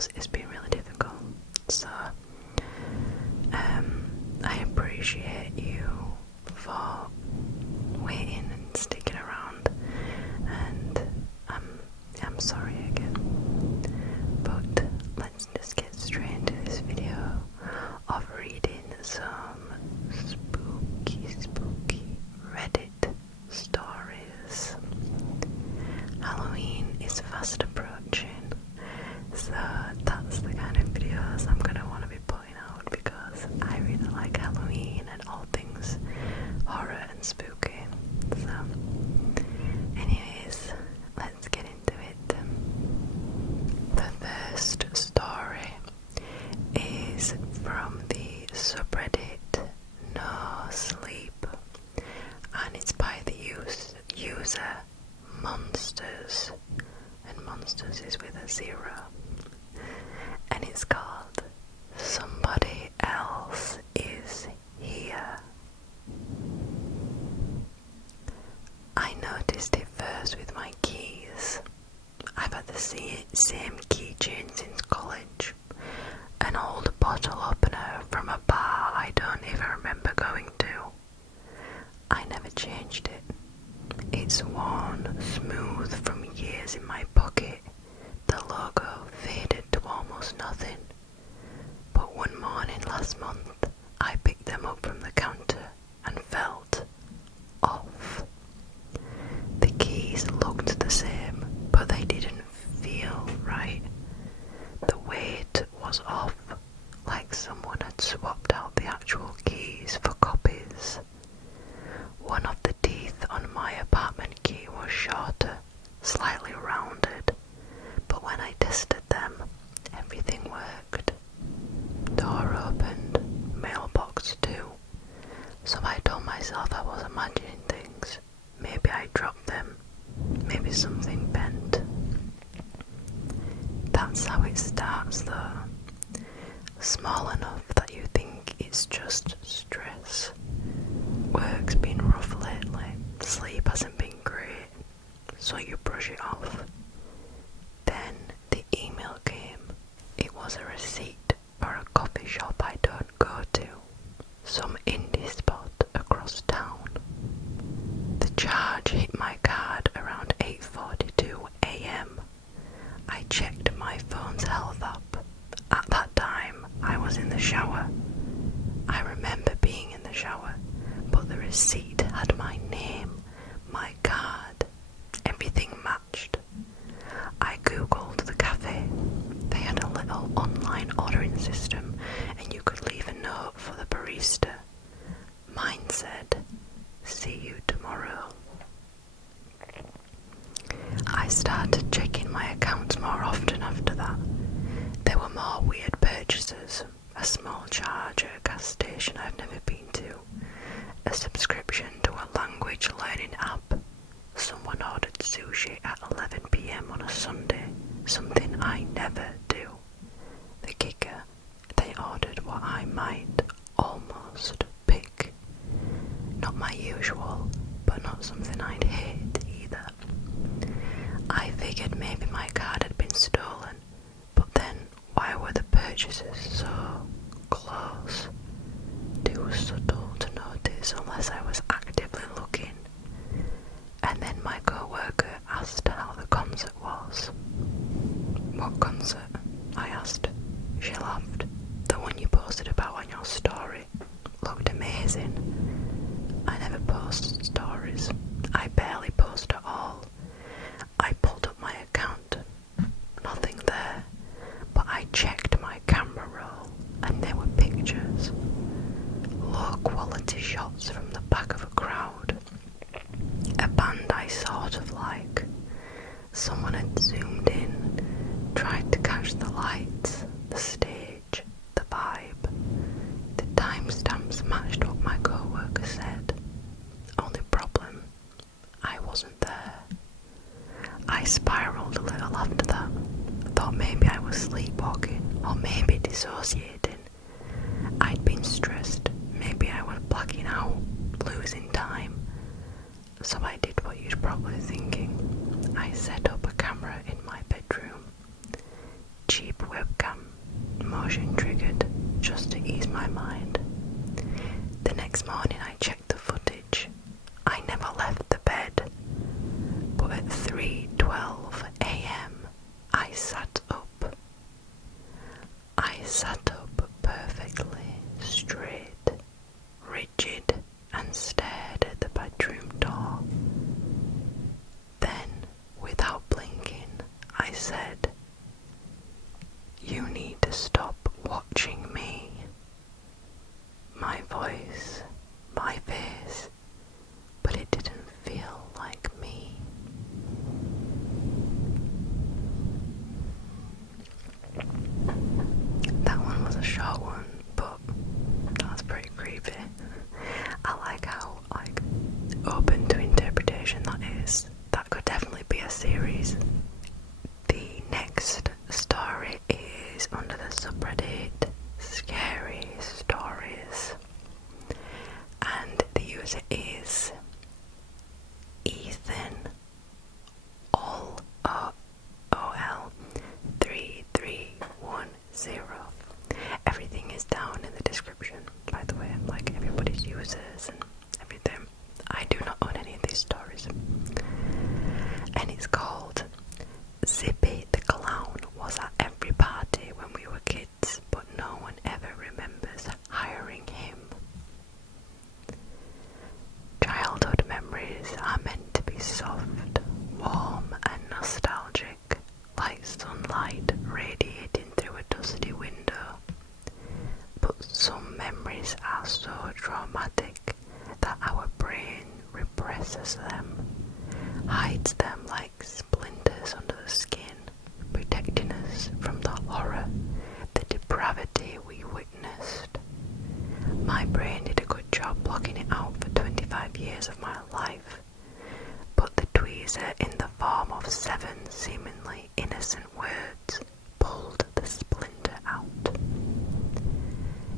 videos, it's been really difficult. So I appreciate you for waiting and sticking around, and I'm sorry again. But let's just get straight into this video of reading some spooky Reddit stories. Halloween is fast approaching, so that's the kind of videos I'm gonna want to be putting out because I really like Halloween and all things horror and spooky. So anyways, let's get into it. The first story is from the subreddit No Sleep, and it's by the user Monsters, and Monsters is with a 0, and it's called Somebody Else Is Here. I noticed it first with my keys. I've had the same keychain since college, an old bottle opener from a bar I don't even remember going to. I never changed it. It's worn smooth from years in my pocket. The logo faded to almost nothing. But one morning last month, I picked them up from the counter and felt off. The keys looked the same, but they didn't feel right. The weight was off, like someone had swapped out the actual keys for copies. One of the teeth on my apartment key was shorter, slightly rounded, but when I tested them, everything worked. Door opened, mailbox too. So I told myself I was imagining things. Maybe I dropped them, maybe something bent. That's how it starts though. Small enough that you think it's just stress. Work's been rough lately, sleep hasn't been great, so you brush it off. Then the email came. It was a receipt for a coffee shop I don't go to, some indie spot across town. The charge hit my card around 8:42 AM. I checked my phone's health up. At that time, I was in the shower. I remember being in the shower, but the receipt had my name, my card, everything matched. I googled the cafe. They had a little online ordering system and you could leave a note for the barista. Mine said, "See you tomorrow." I started checking my accounts more often after that. There were more weird purchases, a small charge at a gas station I've never been to, a subscription to a language learning app. Someone ordered sushi at 11 PM on a Sunday, something I never do. The kicker, they ordered what I might almost pick. Not my usual, but not something I'd hate either. I figured maybe my card had been stolen, but then why were the purchases so close? Too subtle to notice unless I was actively looking. And then my co-worker asked how the concert was. "What concert?" I asked. She laughed. "The one you posted about on your story. Looked amazing." I never post stories. I barely post at all. I pulled up my account. Nothing there. But I checked my camera roll and there were pictures. Low quality shots from the back of a crowd. A band I sort of like. Someone had zoomed in, tried to catch the lights, the stage, the vibe. The timestamps matched what my co-worker said. Only problem, I wasn't there. I spiraled a little after that. Thought maybe I was sleepwalking, or maybe dissociating. I'd been stressed, maybe I was blacking out, losing time. So I did what you're probably thinking. I set up a camera in my bedroom. Cheap web emotion triggered just to ease my mind. The next morning I checked the footage. I never left the bed, but at 3:12 a.m. I sat up. I sat up perfectly straight, rigid, and stared at the bedroom door. Then, without blinking, I said, "You need to stop watching me." My voice, my face, but it didn't feel like me. That one was a short one, but that's pretty creepy. I like how open to interpretation that is. That could definitely be a series. The next story is under the subreddit Scarystories, and the user is Ethan all OL 3310. Everything is down in the description, by the way, like everybody's users and everything. I do not own any of these stories. And it's called Zippy the Clown was at every party when we were kids, but no one ever remembers hiring him. Childhood memories are meant to be soft, warm and nostalgic, like sunlight radiating through a dusty window. But some memories are so traumatic that our brain represses them, hides them like splinters under the skin, protecting us from the horror, the depravity we witnessed. My brain did a good job blocking it out for 25 years of my life, but the tweezer in the form of 7 seemingly innocent words pulled the splinter out.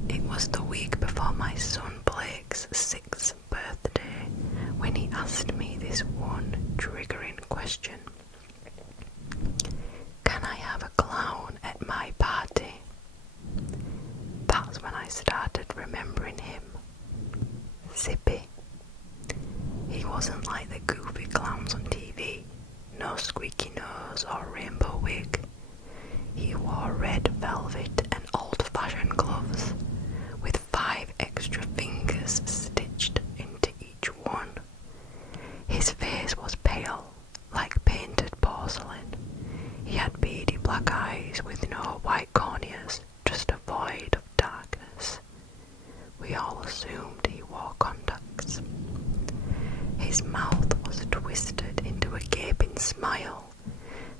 It was the week before my son Blake's 6th birthday when he asked me this one triggering question. Can I have a clown at my party? That's when I started remembering him. Zippy. He wasn't like the goofy clowns on TV, no squeaky nose or rainbow wig. He wore red velvet and old-fashioned gloves, with 5 extra fingers stitched into each one. His face was pale, like painted porcelain. He had beady black eyes with no white corneas, just a void of darkness. We all assumed he wore contacts. His mouth was twisted into a gaping smile,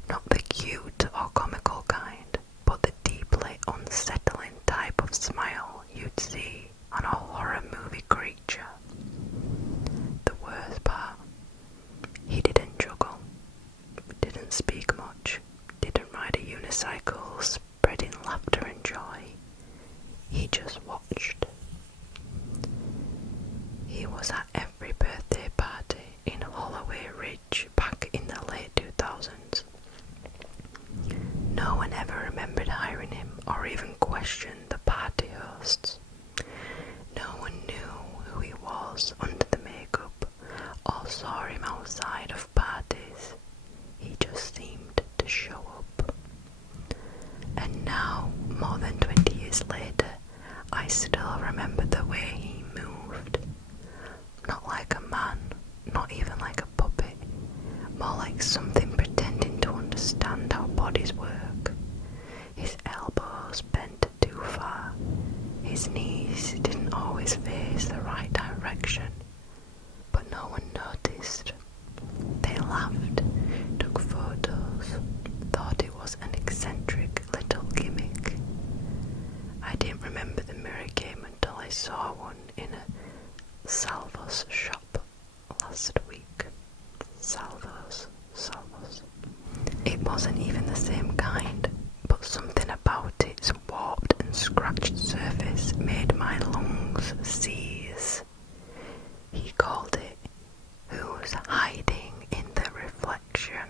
not the cute or comical kind, but the deeply unsettling type of smile you'd see on a horror movie creature. The worst part, he didn't juggle, didn't speak much, didn't ride a unicycle spreading laughter and joy. He just watched. He was at every birthday party in Holloway Ridge back in the late 2000s. No one ever remembered hiring him or even questioned the party hosts. No one knew who he was under the makeup or saw him outside of parties. He just seemed to show up. And now, more than 20 years later, I still remember the way he moved. Not like a man, not even like a puppet, more like something pretending to understand how bodies work. His elbows bent too far. His knees didn't always face the right direction, but no one noticed. They laughed, took photos, thought it was an eccentric little gimmick. I didn't remember the mirror game until I saw one in a Salvos shop last week. Salvos. It wasn't even the same kind, but something about its warped and scratched surface made my lungs seize. He called it "Who's Hiding in the Reflection."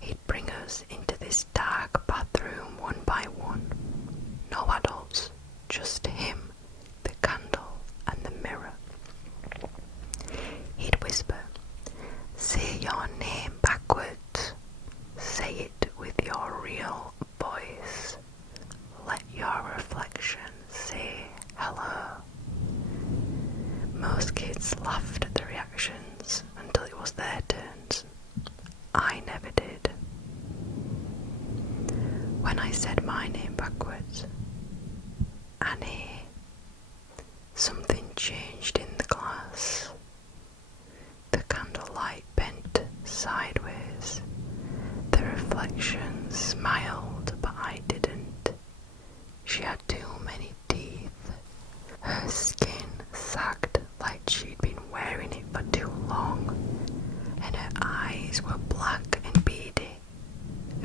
He'd bring us into this dark bathroom one by one, when I said my name backwards. Annie. Something changed in the glass. The candlelight bent sideways. The reflection smiled, but I didn't. She had too many teeth. Her skin sagged like she'd been wearing it for too long, and her eyes were black and beady.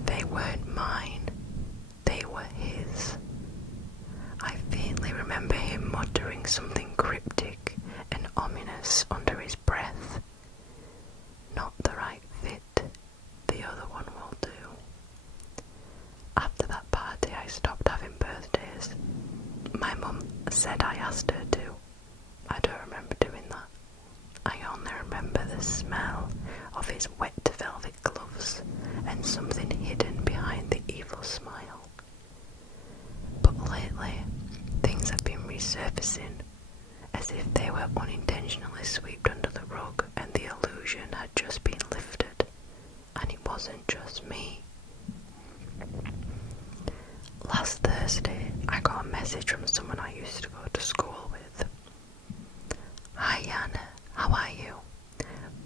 They weren't mine, they were his. I faintly remember him muttering something cryptic and ominous under his breath. Not the right fit, the other one will do. After that party I stopped having birthdays. My mum said I asked her to. I don't remember doing that. I only remember the smell of his wet velvet gloves and something hidden behind the evil smile. But lately, things have been resurfacing, as if they were unintentionally swept under the rug and the illusion had just been lifted, and it wasn't just me. Last Thursday, I got a message from someone I used to go to school with. Hi Anna, how are you?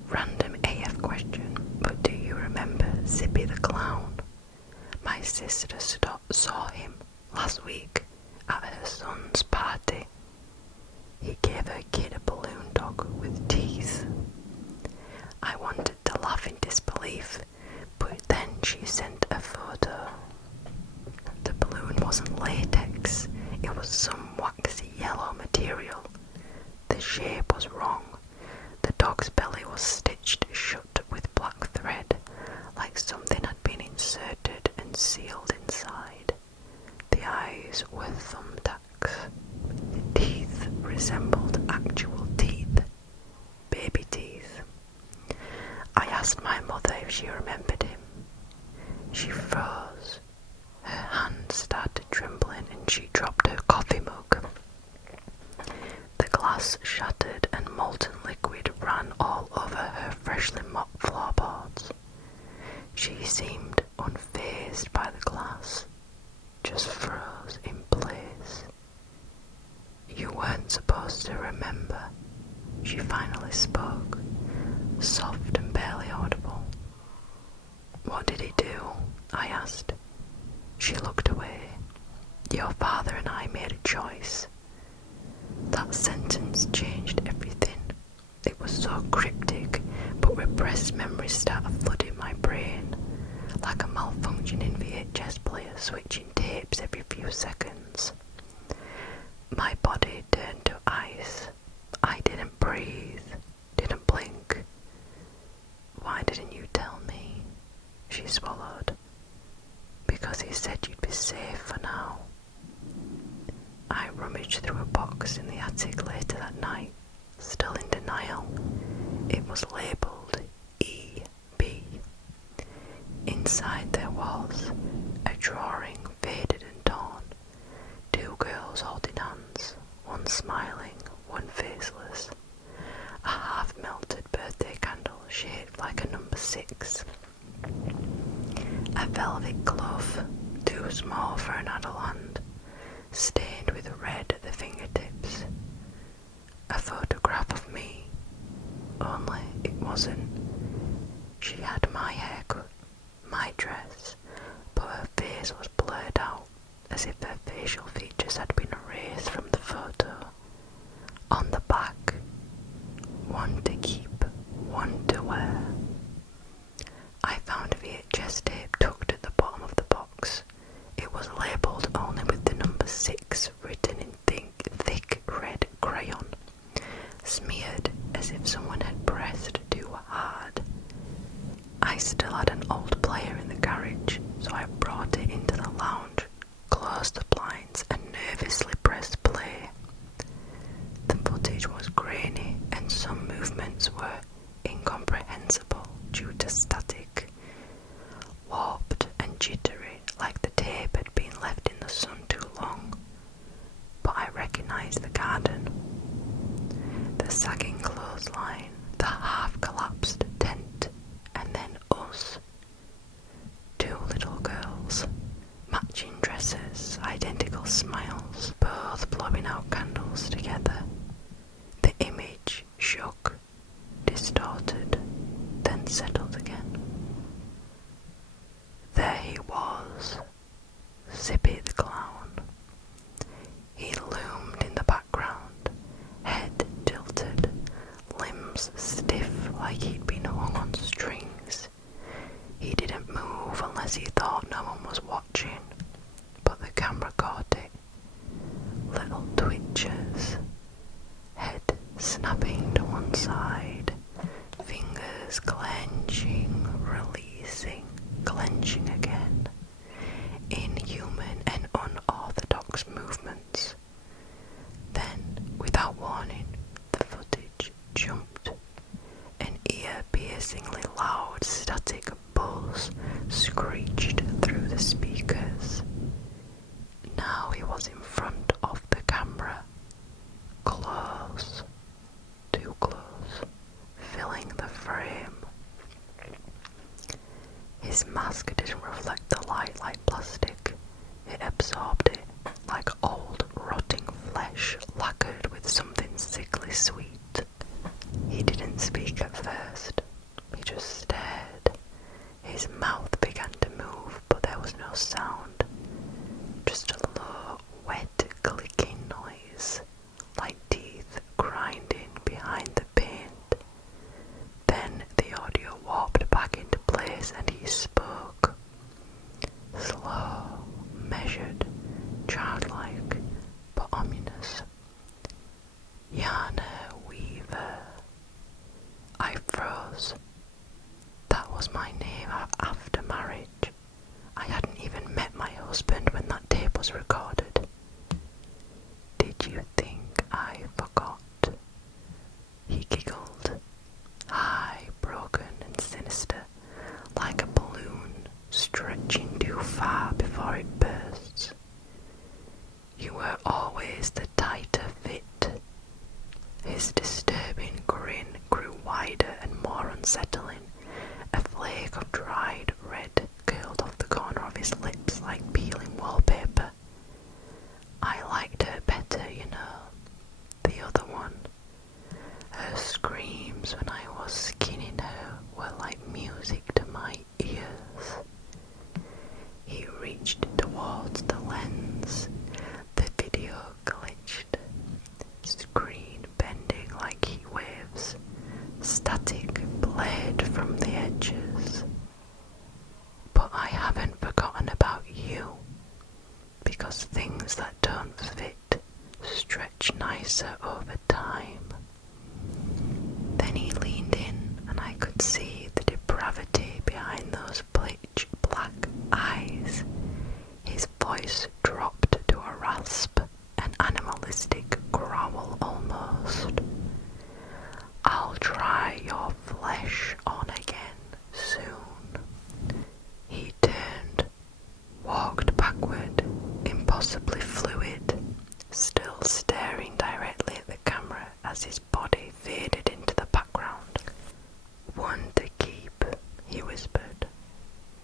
Random AF question, but do you remember Zippy the Clown? My sister saw him last week at her son's party. He gave her kid a balloon dog with teeth. I wanted to laugh in disbelief, but then she sent a photo. The balloon wasn't latex, it was some waxy yellow material. The shape was wrong. The dog's belly was stitched shut with black thread, like something had been inserted and sealed inside. The eyes were thumbtacks. The teeth resembled actual teeth. Baby teeth. I asked my mother if she remembered him. She froze. Her hand started trembling and she dropped her coffee mug. The glass shattered and molten liquid ran all over her freshly mopped floorboards. She seemed unfazed by the glass, just froze in place. You weren't supposed to remember, she finally spoke, soft and barely audible. What did he do? I asked. She looked away. Your father and I made a choice. That sentence changed everything. It was so cryptic, but repressed memories started flooding my brain, like a malfunctioning VHS player switching tapes every few seconds. My body turned to ice. I didn't breathe, didn't blink. Why didn't you tell me? She swallowed. Because he said you'd be safe for now. I rummaged through a box in the attic later that night, still in denial. It was labelled E.B. Inside there was a drawing, faded and torn. Two girls holding hands, one smiling, one faceless. A half-melted birthday candle shaped like a number 6. A velvet glove, too small for an adult hand, stained with red at the fingertips. A photograph of me, only it wasn't. She had my haircut, my dress, but her face was blurred out, as if her facial features had been erased from the photo. On the back, one to keep, one to wear. I found a VHS tape tucked at the bottom of the box. It was labelled only with the number 6 written in thick red crayon, smeared as if someone had pressed too hard. I still had an old player in the garage, so I brought it into the lounge, closed the blinds and nervously pressed play. The footage was grainy and some movements were incomprehensible due to static, warped and jittery, like the tape had been left in the sun too long. But I recognised the garden, the sagging clothesline, the half-collapsed tent, and then us. 2 little girls, It was Zippy the Clown. He loomed in the background, head tilted, limbs stiff like he'd been hung on strings. He didn't move unless he thought no one was watching, but the camera caught it. Little twitches, head snapping to one side, fingers clenching, releasing, clenching again. Inhuman and unorthodox movements. Then, without warning, the footage jumped. An ear-piercingly loud static buzz screeched through the speakers. Now he was in front of the camera. Close. Too close. Filling the frame. His mask didn't reflect the light like plastic. It absorbed it like old, rotting flesh lacquered with something sickly sweet. He didn't speak at first. He just stared. His mouth began to move, but there was no sound. Just a low, wet, clicking noise, like teeth grinding behind the paint. Then the audio warped back into place and he spoke. Slow, measured, childlike, but ominous. Yana Weaver. I froze. That was my name after marriage. I hadn't even met my husband when that tape was recorded. Did you think I forgot? He giggled, high, broken and sinister, like a balloon stretching too far before it bursts. You were always the tighter fit. His disturbing grin grew wider and more unsettling. A flake of dried red curled off the corner of his lips like peeling wallpaper. I liked her better, you know, the other one. Her screams when I was skinning her were like music to my ears. He reached towards the lens. The video glitched. Screen bending like heat waves. Static bled from the edges. But I haven't forgotten about you, because things that don't fit stretch nicer over time. Then he leaned in and I could see the depravity behind those pitch black eyes. His voice dropped to a rasp, an animalistic growl almost. I'll try your flesh on again soon. He turned, walked backward, impossibly fluid, still staring directly at the camera as his body faded into the background. One to keep, he whispered.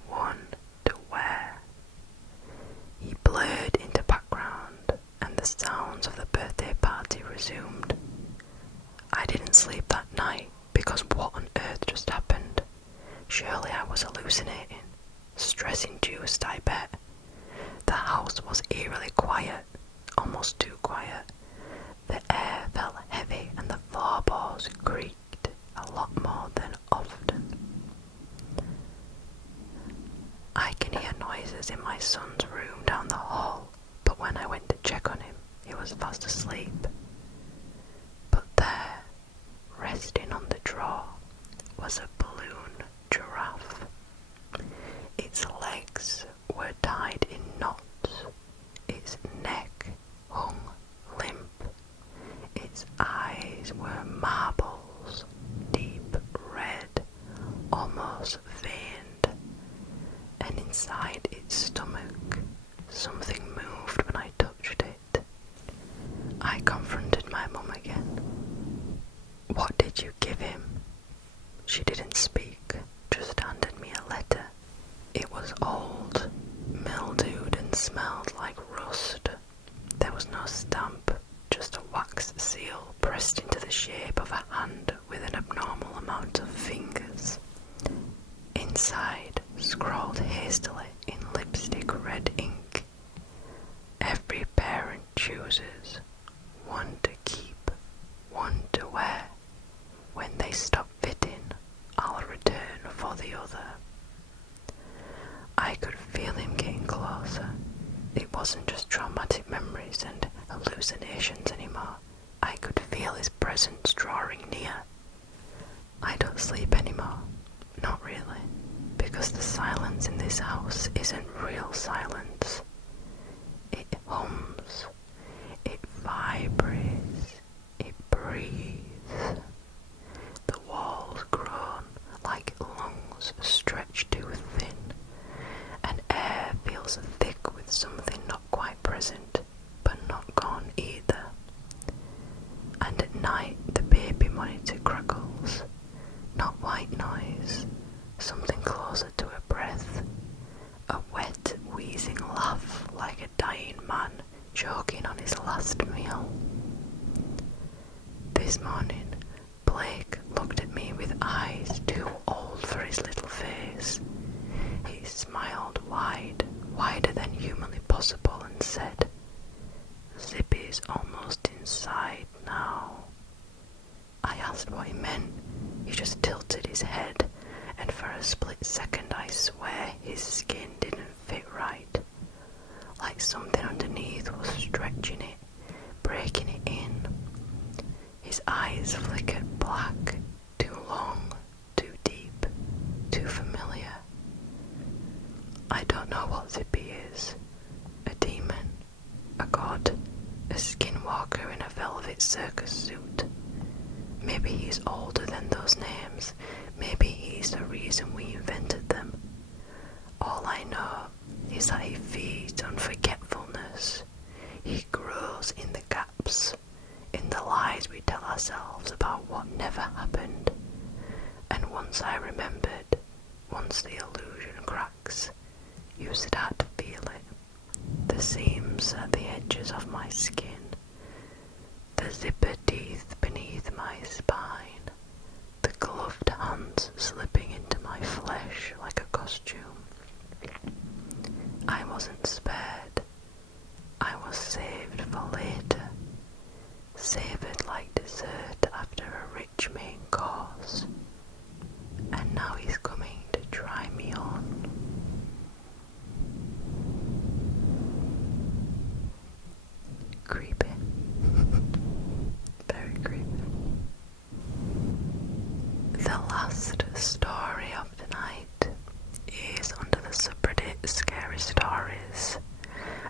One to wear. He blurred into background, and the sounds of the birthday party resumed. I didn't sleep that night, because what on earth just happened? Surely I was hallucinating. Stress-induced, I bet. The house was eerily quiet, almost too quiet. The air felt heavy and the floorboards creaked a lot more than often. I can hear noises in my son's room down the hall, but when I went to check on him, he was fast asleep. But there, resting on the drawer, was a balloon giraffe. Its legs were tied in knots. Its neck hung limp. Its eyes were marbles, deep red, almost veined. And inside its stomach, something moved when I touched it. I confronted my mum again. What did you give him? She didn't speak, just handed me a letter. It was old, mildewed and smelled like rust. There was no stamp, just a wax seal pressed into the shape of a hand with an abnormal amount of fingers. Inside, scrawled hastily in noise and hallucinations anymore. I could feel his presence drawing near. I don't sleep anymore. Not really. Because the silence in this house isn't real silence. It hums. It vibrates. It breathes. The walls groan like lungs stretched too thin, and air feels thick with something not quite present, but not gone either. And at night the baby monitor crackles, not white noise, something closer to a breath, a wet, wheezing laugh like a dying man choking on his last meal. This morning, Blake looked at me with eyes too old for his little face. He smiled wide, wider than humanly possible, and said, "Zippy's almost inside now." I asked what he meant. He just tilted his head, and for a split second I swear his skin didn't fit right. Like something underneath was stretching it, breaking it in. His eyes flickered black, too long, too deep, too familiar. I don't know what Zippy is. A demon, a god, a skinwalker in a velvet circus suit. Maybe he's older than those names. Maybe he's the reason we invented them. All I know is that he feeds on forgetfulness. He grows in the gaps, in the lies we tell ourselves about what never happened. And once I remembered, once the illusion cracks, you start to feel it. The seams at the edges of my skin, the zipper teeth beneath my spine, the gloved hands slipping into my flesh like a costume. I wasn't spared. I was saved for later, savoured like dessert after a rich main course. And now he's coming to try me on. Creepy. Very creepy. The last story of the night is under the subreddit Scarystories,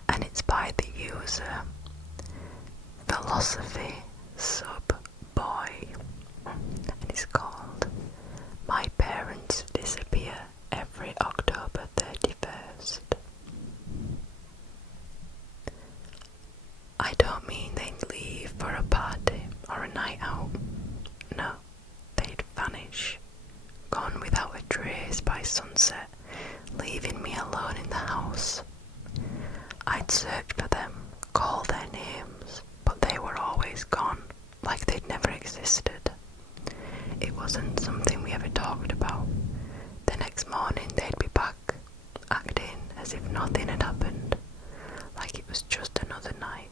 and it's by the user philosophysubboy, and it's called "My Parents Disappear Every October 31st. I don't mean they'd leave for a party or a night out. No, they'd vanish, gone without a trace by sunset, leaving me alone in the house. I'd search for them, call their names, but they were always gone, like they'd never existed. It wasn't something we ever talked about. The next morning they'd be back, acting as if nothing had happened, like it was just another night.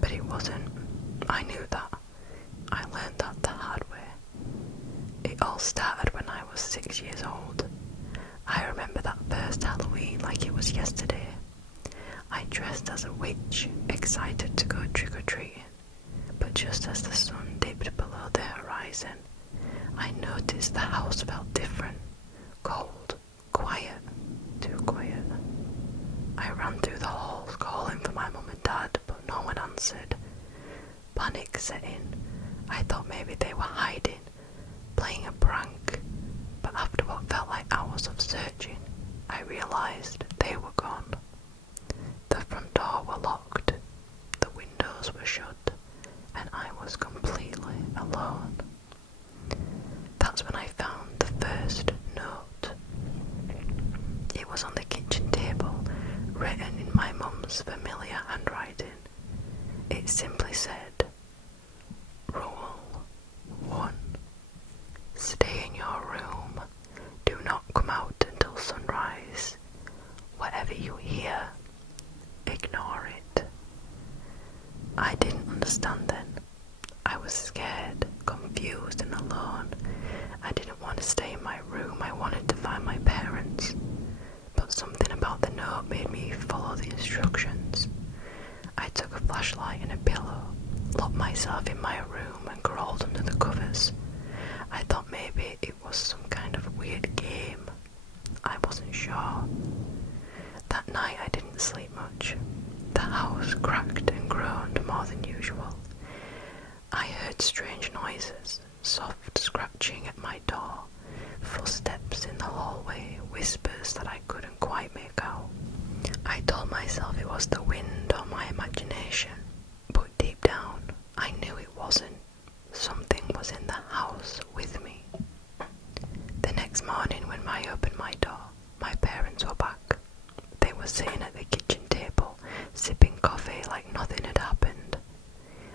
But it wasn't. I knew that. I learned that the hard way. It all started when I was 6 years old. I remember that first Halloween like it was yesterday. I dressed as a witch, excited to go trick-or-treating. But just as the sun dipped below the horizon, I noticed the house felt different. Cold, quiet, too quiet. I ran through the halls calling for my mum and dad, but no one answered. Panic set in. I thought maybe they were hiding, playing a prank, but after what felt like hours of searching, I realised they were gone. The front door were locked, the windows were shut, and I was completely alone. That's when I found the first note. It was on the kitchen table, written in my mum's familiar handwriting. It simply said, "Rule 1. Stay in your room. Do not come out until sunrise. Whatever you hear, ignore it." I didn't understand then. I was scared, confused and alone. I didn't want to stay in my room. I wanted to find my parents. But something about the note made me follow the instructions. I took a flashlight and a pillow, locked myself in my room and crawled under the covers. I thought maybe it was some kind of weird game. I wasn't sure. That night I didn't sleep much. The house cracked and groaned more than usual. I heard strange noises, soft scratching at my door, footsteps in the hallway, whispers that I couldn't quite make out. I told myself it was the wind or my imagination, but deep down I knew it wasn't. Something was in the house with me. The next morning when I opened my door, my parents were back. They were sitting at the kitchen table, sipping coffee like nothing had happened.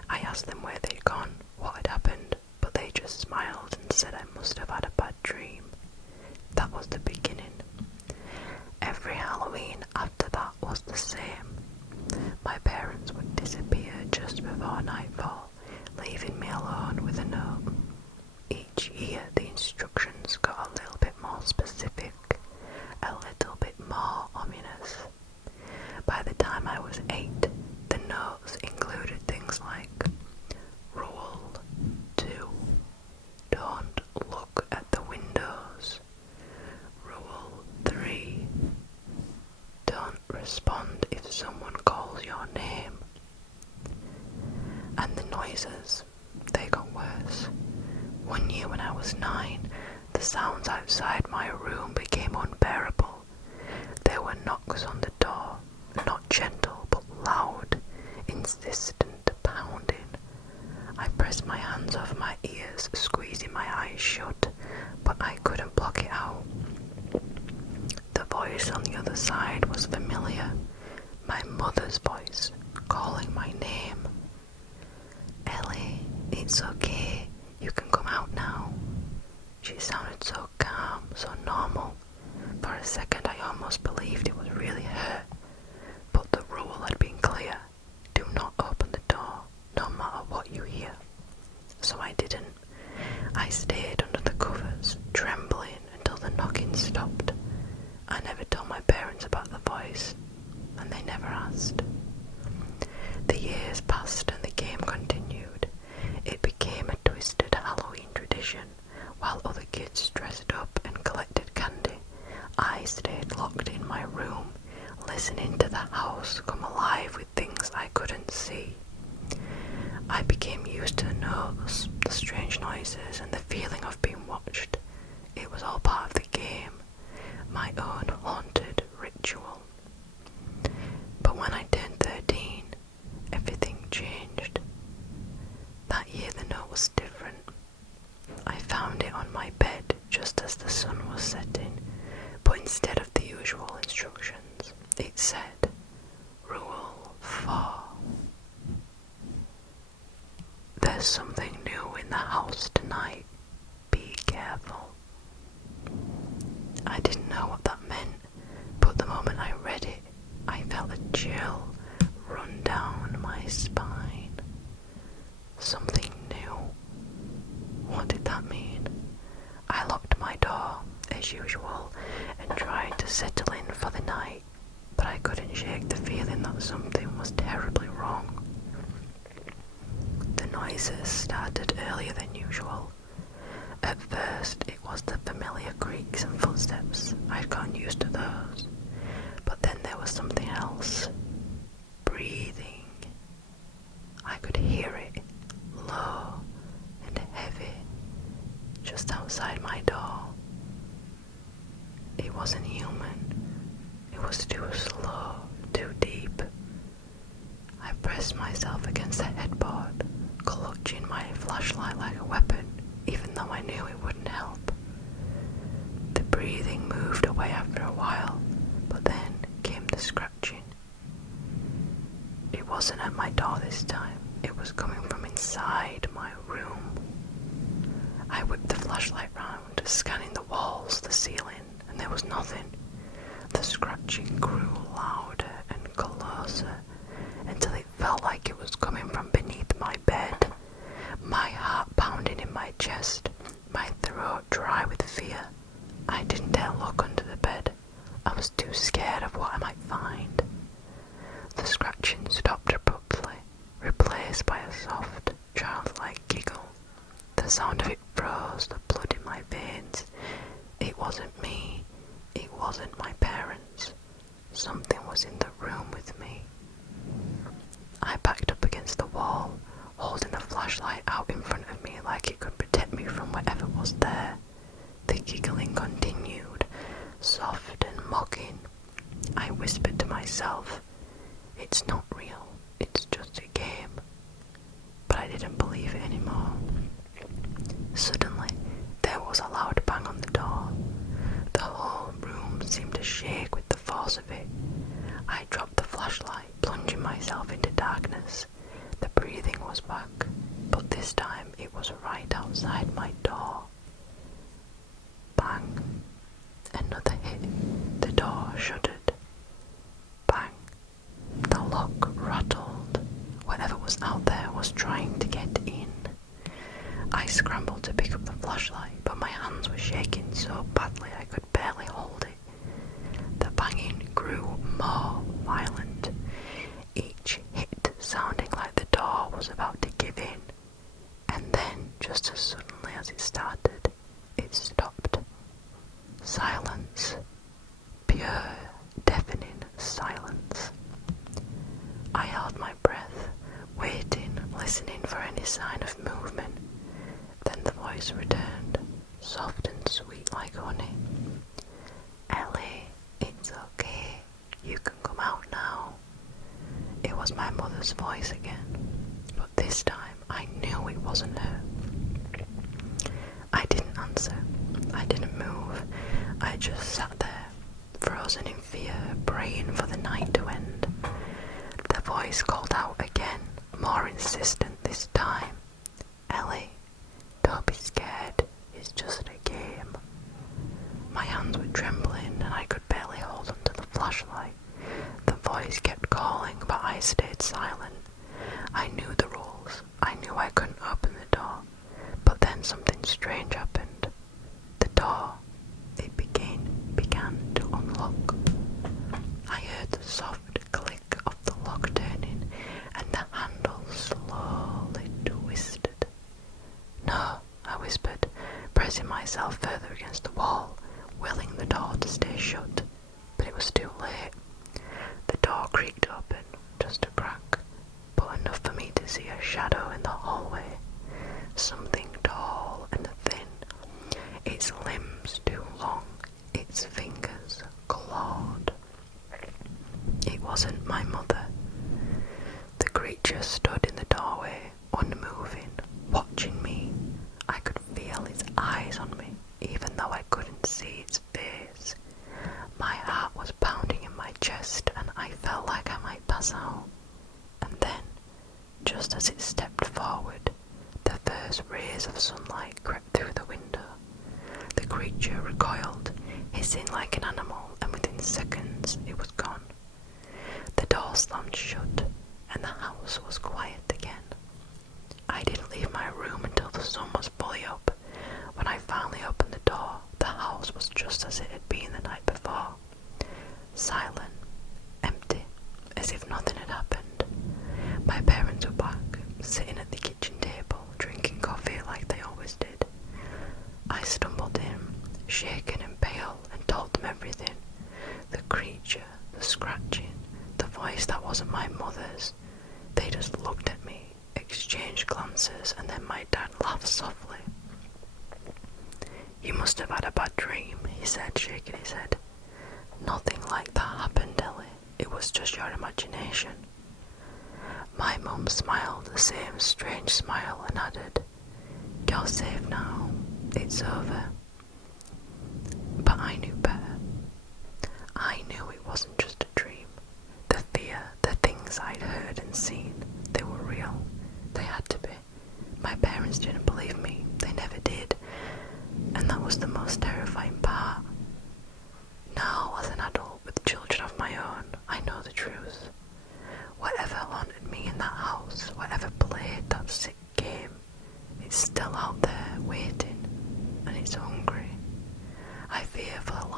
I asked them where they'd gone, what had happened, but they just smiled and said I must have had a bad dream. That was the beginning. Every Halloween after that was the same. My parents would disappear just before nightfall, leaving me alone with a note. Each year the instructions got a little bit more specific, a little bit more ominous. By the time I was 8, the notes included things like Rule 2. Don't look at the windows. Rule 3. Don't respond if someone calls your name. And the noises, they got worse. One year when I was 9, the sounds outside my room became unbearable. There were knocks on the door, not gentle but loud, insistent pounding. I pressed my hands over my ears, squeezing my eyes shut, but I couldn't block it out. The voice on the other side was familiar, my mother's voice, calling my name. Ellie, it's okay, you can come out now. She sounded so calm, so normal. For a second I almost believed it was really her, but the rule had been clear. Do not open the door, no matter what you hear. So I didn't. I stayed under the covers, trembling until the knocking stopped. I never told my parents about the voice, and they never asked. The years passed and the game continued. It became a twisted Halloween tradition. While other kids dressed up and collected candy, I stayed locked in my room, listening to the house come alive with things I couldn't see. I became used to the notes, the strange noises, and the feeling of being watched. It was all part of the game, my own haunted ritual. But when I turned 13, everything changed. That year the note was different. I found it on my bed just as the sun was setting, but instead of the usual instructions, it said, Rule 4. There's something new in the house tonight. Be careful. I didn't know what that meant, but the moment I read it, I felt a chill run down my spine. Something new. What did that mean? I locked my door, as usual, and tried to settle in for the night, but I couldn't shake the feeling that something was terribly wrong. The noises started earlier than usual. At first, it was the familiar creaks and footsteps. I'd gotten used to those. But then there was something else. Breathing. I could hear it, low and heavy, just outside my door. It wasn't human. It was too slow, too deep. I pressed myself against the headboard, clutching my flashlight like a weapon, even though I knew it wouldn't help. The breathing moved away after a while, but then came the scratching. It wasn't at my door this time. It was coming from inside my room. I whipped the flashlight round, scanning the walls, the ceiling, and there was nothing. The scratching grew louder and closer, until it felt like it was coming from beneath my bed. My heart pounding in my chest, my throat dry with fear. I didn't dare look under the bed. I was too scared of what I might find. The scratching stopped abruptly, something was in the room with me. I backed up against the wall, holding the flashlight out in front of me like it could protect me from whatever was there. The giggling continued, soft and mocking. I whispered to myself, "It's not real, it's just a game." But I didn't believe it anymore. Suddenly, there was a loud bang on the door. The whole room seemed to shake with the force of it. I dropped the flashlight, plunging myself into darkness. The breathing was back, but this time it was right outside my door. Bang. Another hit. The door shuddered. Bang. The lock rattled. Whatever was out there was trying to get in. I scrambled to pick up the flashlight, but my hands were shaking so badly I could barely hold it. The banging grew more violent, each hit sounding like the door was about to give in. And then, just as suddenly as it started, it stopped. Silence. Pure, deafening silence. I held my breath, waiting, listening for any sign of movement. Then the voice returned, soft and sweet like honey. "Ellie, it's okay. You can come out now." It was my mother's voice again, but this time I knew it wasn't her. I didn't answer. I didn't move. I just sat there, frozen in fear, praying for the night to end. The voice called out again, more insistent this time. "Ellie, don't be scared. It's just a game." My hands were trembling and I could barely hold onto the flashlight. The voice kept calling, but I stayed silent. I knew the rules. I knew I couldn't open the door. But then something strange happened. The door, it began to unlock. I heard the soft click of the lock turning, and the handle slowly twisted. "No," I whispered, pressing myself further against the wall, willing the door to stay shut. But it was too late. The door creaked open, just a crack, but enough for me to see a shadow in the hallway. Something tall and thin, its limbs too long, its fingers clawed. It wasn't my mother. The creature stood in the doorway, unmoving, watching me. I could feel its eyes on me, even though I couldn't see its face. My heart was pounding in my chest, and I felt like I might pass out. And then, just as it stepped forward, the first rays of sunlight crept through the window. The creature recoiled, hissing like an animal, and within seconds it was gone. The door slammed shut, and the house was quiet again. I didn't leave my room until the sun was fully up. When I finally opened the door, the house was just as it had been the night before. Silent, empty, as if nothing had happened. My parents were back, sitting at the kitchen table, drinking coffee like they always did. I stumbled in, shaken and pale, and told them everything. The creature, the scratching, the voice that wasn't my mother's. They just looked at me, exchanged glances, and then my dad laughed softly. "You must have had a bad dream," he said, shaking his head. "Nothing like that happened, Ellie. It was just your imagination." My mum smiled the same strange smile and added, "You're safe now. It's over." But I knew better. I knew it wasn't just a dream. The fear, the things I'd heard and seen, they were real. They had to be. My parents didn't believe me. They never did. And that was the most terrifying part. Now, as an adult with children of my own, I know the truth. Whatever haunted me in that house, whatever played that sick game, it's still out there waiting, and it's hungry. I fear for the